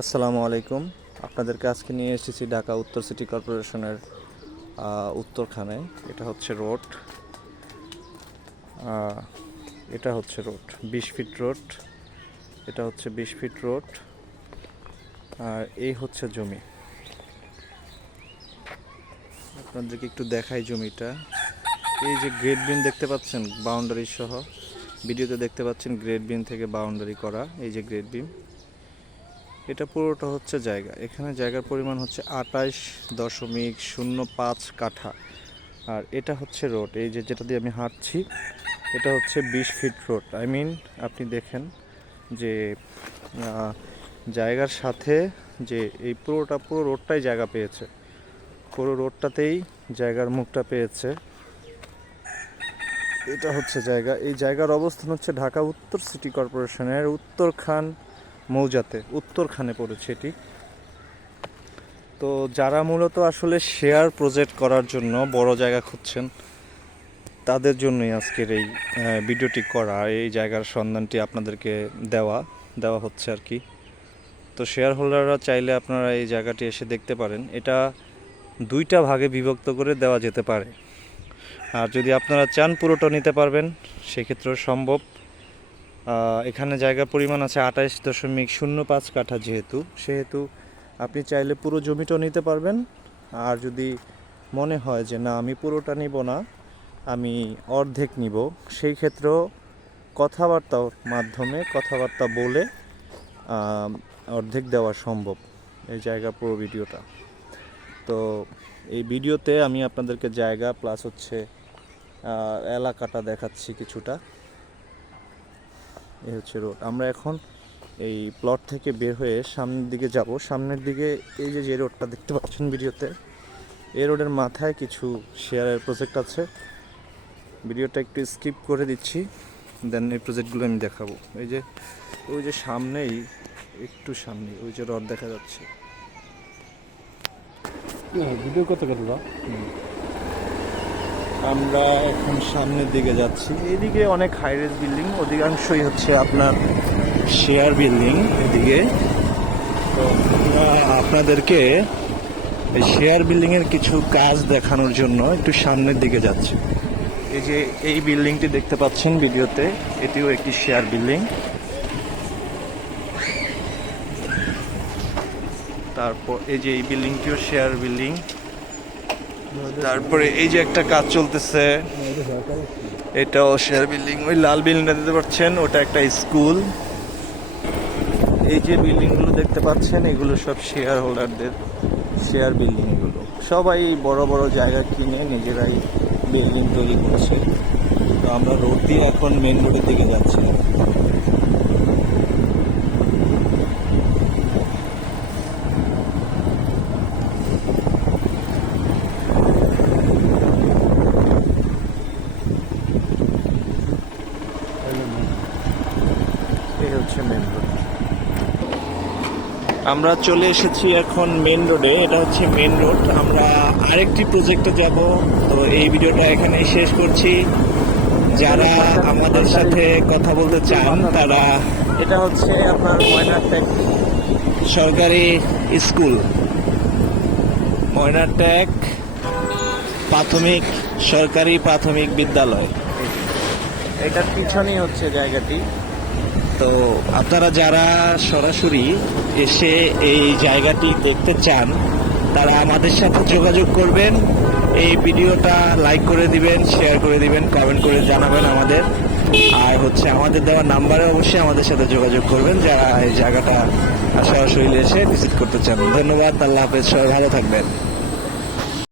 আসসালামু আলাইকুম। আপনাদেরকে আজকে নিয়ে এসেছি ঢাকা উত্তর সিটি কর্পোরেশনের উত্তরখানে। এটা হচ্ছে রোড। এটা হচ্ছে রোড। বিশ ফিট রোড। এটা হচ্ছে বিশ ফিট রোড। আর এই হচ্ছে জমি। আপনাদেরকে একটু দেখাই জমিটা। এই যে গ্রেড বিন দেখতে পাচ্ছেন, বাউন্ডারি সহ। ভিডিওতে দেখতে পাচ্ছেন গ্রেড বিন থেকে বাউন্ডারি করা, এই যে গ্রেড বিন। এটা পুরোটা হচ্ছে জায়গা। এখানে জায়গার পরিমাণ হচ্ছে আটাইশ দশমিক শূন্য পাঁচ কাঠা। আর এটা হচ্ছে রোড, এই যে যেটা দিয়ে আমি হাঁটছি, এটা হচ্ছে বিশ ফিট রোড। আই মিন আপনি দেখেন যে জায়গার সাথে যে এই পুরোটা, পুরো রোডটাই জায়গা পেয়েছে। পুরো রোডটাতেই জায়গার মুখটা পেয়েছে। এটা হচ্ছে জায়গা। এই জায়গার অবস্থান হচ্ছে ঢাকা উত্তর সিটি কর্পোরেশনের উত্তরখান মৌজাতে, উত্তরখানে পড়েছে এটি। তো যারা মূলত আসলে শেয়ার প্রজেক্ট করার জন্য বড় জায়গা খুঁজছেন, তাদের জন্যই আজকের এই ভিডিওটি করা। এই জায়গার সন্ধানটি আপনাদেরকে দেওয়া দেওয়া হচ্ছে আর কি। তো শেয়ার হোল্ডাররা চাইলে আপনারা এই জায়গাটি এসে দেখতে পারেন। এটা দুইটা ভাগে বিভক্ত করে দেওয়া যেতে পারে। আর যদি আপনারা চান পুরোটা নিতে পারবেন, সেক্ষেত্রেও সম্ভব। এখানে জায়গার পরিমাণ আছে আঠাইশ দশমিক শূন্য পাঁচ কাঠা যেহেতু, সেহেতু আপনি চাইলে পুরো জমিটাও নিতে পারবেন। আর যদি মনে হয় যে না, আমি পুরোটা নিব না, আমি অর্ধেক নিব, সেই ক্ষেত্রেও কথাবার্তার মাধ্যমে কথাবার্তা বলে অর্ধেক দেওয়া সম্ভব এই জায়গার পুরো ভিডিওটা। তো এই ভিডিওতে আমি আপনাদেরকে জায়গা প্লাস হচ্ছে এলাকাটা দেখাচ্ছি কিছুটা। এই হচ্ছে রোড আমরা এখন এই প্লট থেকে বের হয়ে সামনের দিকে যাব। সামনের দিকে এই যে যে রোডটা দেখতে পাচ্ছেন ভিডিওতে এই রোডের মাথায় কিছু শেয়ারের প্রজেক্ট আছে। ভিডিওটা একটু স্কিপ করে দিচ্ছি দেন এই প্রজেক্টগুলো আমি দেখাবো। এই যে ওই যে সামনেই একটু সামনে ওই যে রড দেখা যাচ্ছে। ভিডিও কত কত আমরা এখন সামনের দিকে যাচ্ছি। এদিকে অনেক হাইরেজ বিল্ডিং অধিকাংশই হচ্ছে আপনার শেয়ার বিল্ডিং এদিকে। তো আপনাদেরকে এই শেয়ার বিল্ডিং এর কিছু কাজ দেখানোর জন্য একটু সামনের দিকে যাচ্ছি। এই যে এই বিল্ডিংটি দেখতে পাচ্ছেন ভিডিওতে, এটিও একটি শেয়ার বিল্ডিং তারপর এই যে এই বিল্ডিংটিও শেয়ার বিল্ডিং তারপরে এই যে একটা কাজ চলতেছে, এটাও শেয়ার বিল্ডিং। ওই লাল বিল্ডিংটা দেখতে পাচ্ছেন, ওটা একটা স্কুল। এই যে বিল্ডিংগুলো দেখতে পাচ্ছেন, এগুলো সব শেয়ার হোল্ডারদের শেয়ার বিল্ডিং এগুলো সবাই বড় বড় জায়গা কিনে নিজেরাই বিল্ডিং তৈরি করছে। তো আমরা রোড দিয়ে এখন মেন রোডের দিকে যাচ্ছি। আমরা চলে এসেছি এখন মেন রোডে এটা হচ্ছে মেন রোড আমরা আরেকটি প্রজেক্টে যাব। তো এই ভিডিওটা এখানে শেষ করছি। যারা আমাদের সাথে কথা বলতে চান তারা এটা হচ্ছে আপনার ময়নারটেক সরকারি স্কুল। ময়নারটেক প্রাথমিক সরকারি প্রাথমিক বিদ্যালয়। এটার পিছনেই হচ্ছে জায়গাটি। তো আপনারা যারা সরাসরি এসে এই জায়গাটি দেখতে চান, তারা আমাদের সাথে যোগাযোগ করবেন। এই ভিডিওটা লাইক করে দিবেন, শেয়ার করে দিবেন, কমেন্ট করে জানাবেন আমাদের। আর হচ্ছে আমাদের দেওয়া নাম্বারে অবশ্যই আমাদের সাথে যোগাযোগ করবেন, যারা এই জায়গাটা সরাসরি এসে ভিজিট করতে চান। ধন্যবাদ, আল্লাহ হাফেজ, সবাই ভালো থাকবেন।